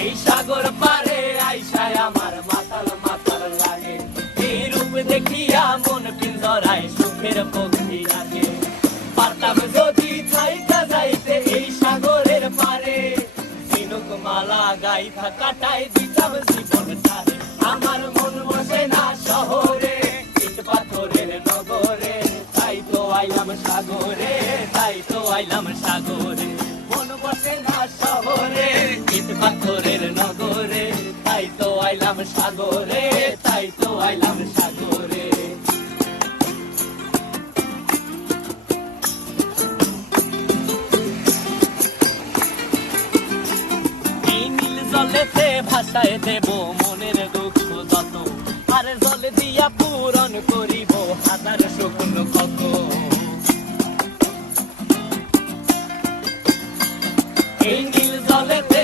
এই সাগর পারে আইসায় আমার মাতাল মাতাল লাগে, এই রূপ দেখিয়া মন পিঞ্জরায় সুখের পক্ষী রাখে। পারতাম যদি থাইকা যাইতে এই সাগরের পারে, ঝিনুক মালা গাইথা কাটাই দিতাম জীবনটারে। আমার মন বসে না শহরে, ইট পাথরের নগরে, তাই তো আইলাম সাগরে, তাই তো আইলাম সাগরে। মন বসে না শহরে, ইট পাথরের নগরে, তাই তো আইলাম সাগরে, তাই তো আইলাম সাগরে। এই নীল জলেতে ভাসায় দেব মনের দুঃখ যত, আর জলে দিয়া পূরণ করিব হাজার স্বপ্ন কত। এই নীল জলেতে